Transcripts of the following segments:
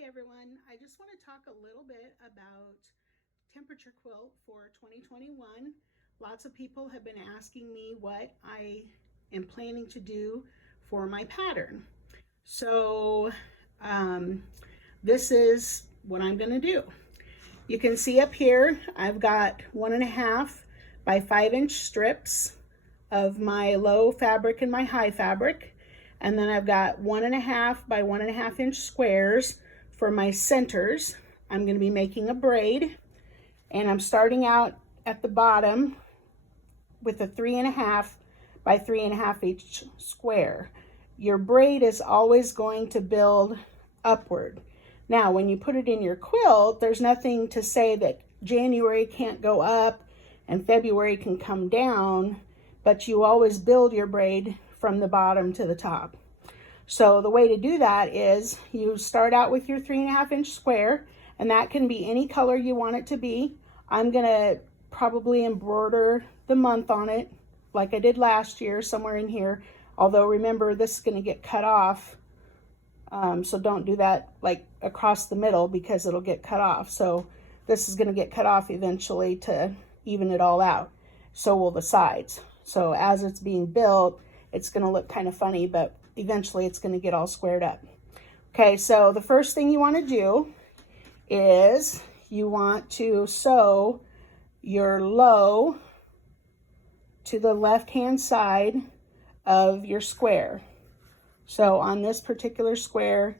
Hi everyone, I just want to talk a little bit about temperature quilt for 2021. Lots of people have been asking me what I am planning to do for my pattern. So this is what I'm going to do. You can see up here I've got 1.5 by 5-inch strips of my low fabric and my high fabric. And then I've got 1.5 by 1.5 inch squares for my centers. I'm going to be making a braid, and I'm starting out at the bottom with a 3.5 by 3.5 inch square. Your braid is always going to build upward. Now, when you put it in your quilt, there's nothing to say that January can't go up and February can come down, but you always build your braid from the bottom to the top. So the way to do that is you start out with your 3.5 inch square, and that can be any color you want it to be. I'm gonna probably embroider the month on it like I did last year, somewhere in here. Although remember, this is gonna get cut off. So don't do that like across the middle because it'll get cut off. So this is gonna get cut off eventually to even it all out. So will the sides. So as it's being built, it's going to look kind of funny, but eventually it's going to get all squared up. Okay, so the first thing you want to do is you want to sew your low to the left-hand side of your square. So on this particular square,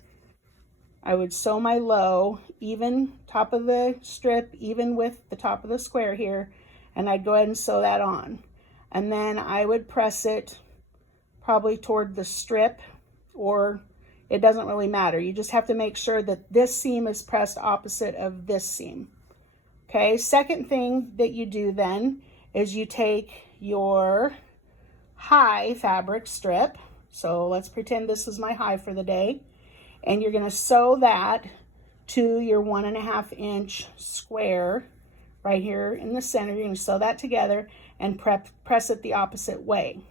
I would sew my low, even top of the strip, even with the top of the square here, and I'd go ahead and sew that on. And then I would press it probably toward the strip, or it doesn't really matter. You just have to make sure that this seam is pressed opposite of this seam. Okay, second thing that you do then is you take your high fabric strip. So let's pretend this is my high for the day. And you're gonna sew that to your 1.5 inch square right here in the center. You're gonna sew that together and press it the opposite way.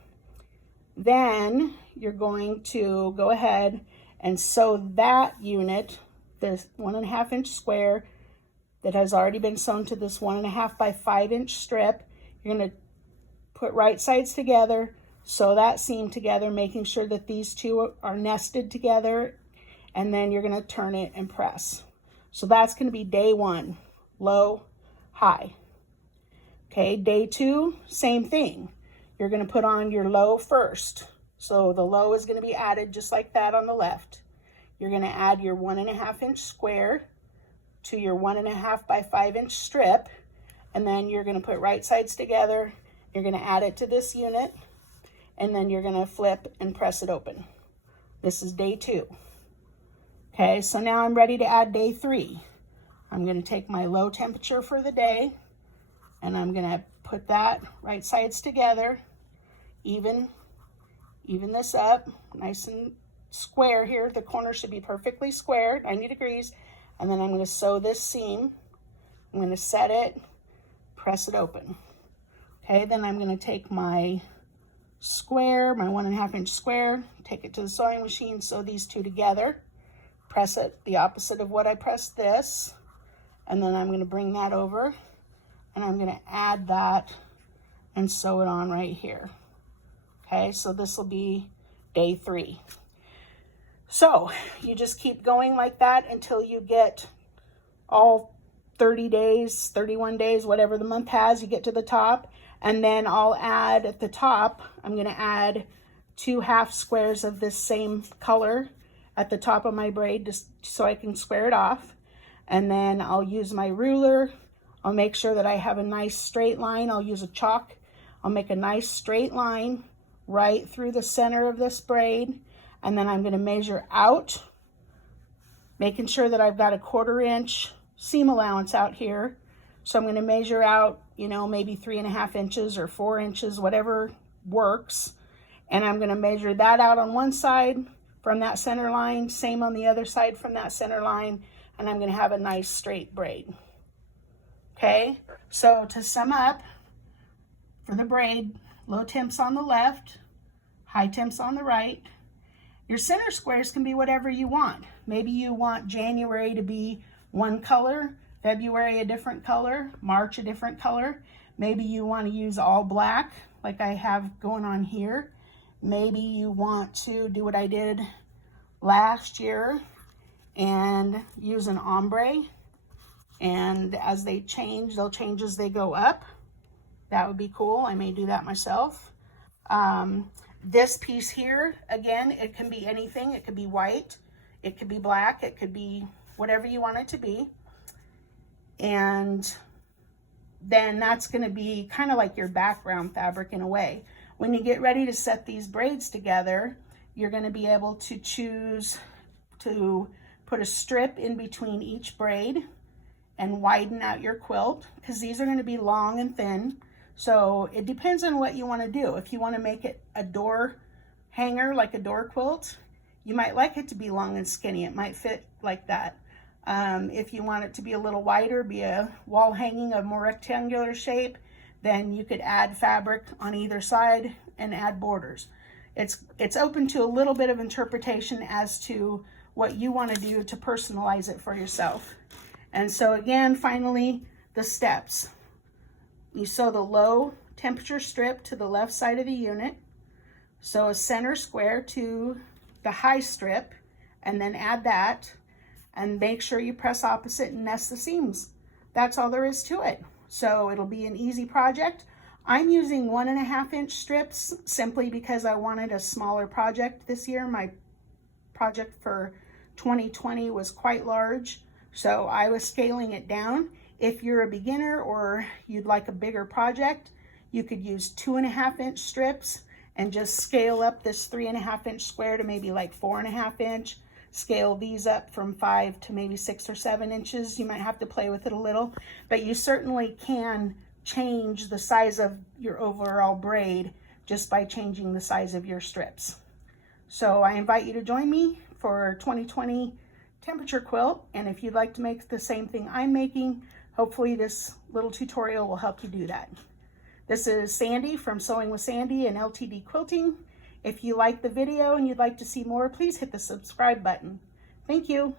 Then you're going to go ahead and sew that unit, this 1.5 inch square that has already been sewn to this 1.5 by 5 inch strip. You're gonna put right sides together, sew that seam together, making sure that these two are nested together, and then you're gonna turn it and press. So that's gonna be day one, low, high. Okay, day two, same thing. You're gonna put on your low first. So the low is gonna be added just like that on the left. You're gonna add your 1.5 inch square to your 1.5 by 5 inch strip, and then you're gonna put right sides together. You're gonna add it to this unit, and then you're gonna flip and press it open. This is day two. Okay, so now I'm ready to add day three. I'm gonna take my low temperature for the day, and I'm gonna put that right sides together, even this up, nice and square here. The corner should be perfectly square, 90 degrees, and then I'm gonna sew this seam. I'm gonna set it, press it open. Okay, then I'm gonna take my square, my 1.5 inch square, take it to the sewing machine, sew these two together, press it the opposite of what I pressed this, and then I'm going to bring that over, and I'm going to add that and sew it on right here. Okay, so this will be day three. So you just keep going like that until you get all 30 days, 31 days, whatever the month has, you get to the top. And then I'll add at the top, I'm gonna add 2 half squares of this same color at the top of my braid just so I can square it off. And then I'll use my ruler. I'll make sure that I have a nice straight line. I'll use a chalk. I'll make a nice straight line right through the center of this braid. And then I'm gonna measure out, making sure that I've got a 1/4 inch seam allowance out here. So I'm going to measure out, maybe 3.5 inches or 4 inches, whatever works. And I'm going to measure that out on one side from that center line, same on the other side from that center line, and I'm going to have a nice straight braid. Okay, so to sum up, for the braid, low temps on the left, high temps on the right, Your center squares can be whatever you want. Maybe you want January to be one color, February a different color, March a different color. Maybe you want to use all black like I have going on here. Maybe you want to do what I did last year and use an ombre. And as they change, they'll change as they go up. That would be cool. I may do that myself. This piece here, again, it can be anything. It could be white, it could be black, it could be whatever you want it to be. And then that's going to be kind of like your background fabric in a way. When you get ready to set these braids together, you're going to be able to choose to put a strip in between each braid and widen out your quilt, because these are going to be long and thin. So it depends on what you want to do. If you want to make it a door hanger, like a door quilt, you might like it to be long and skinny. It might fit like that. If you want it to be a little wider, be a wall hanging of more rectangular shape, then you could add fabric on either side and add borders. It's open to a little bit of interpretation as to what you want to do to personalize it for yourself. And so again, finally, the steps. You sew the low temperature strip to the left side of the unit, sew a center square to the high strip, and then add that, and make sure you press opposite and nest the seams. That's all there is to it. So it'll be an easy project. I'm using 1.5 inch strips simply because I wanted a smaller project this year. My project for 2020 was quite large, so I was scaling it down. If you're a beginner or you'd like a bigger project, you could use 2.5 inch strips and just scale up this 3.5 inch square to maybe like 4.5 inch. Scale these up from 5 to maybe 6 or 7 inches. You might have to play with it a little, but you certainly can change the size of your overall braid just by changing the size of your strips. So I invite you to join me for 2020 temperature quilt, and if you'd like to make the same thing I'm making, hopefully this little tutorial will help you do that. This is Sandy from Sewing with Sandy and LTD Quilting. If you like the video and you'd like to see more, please hit the subscribe button. Thank you.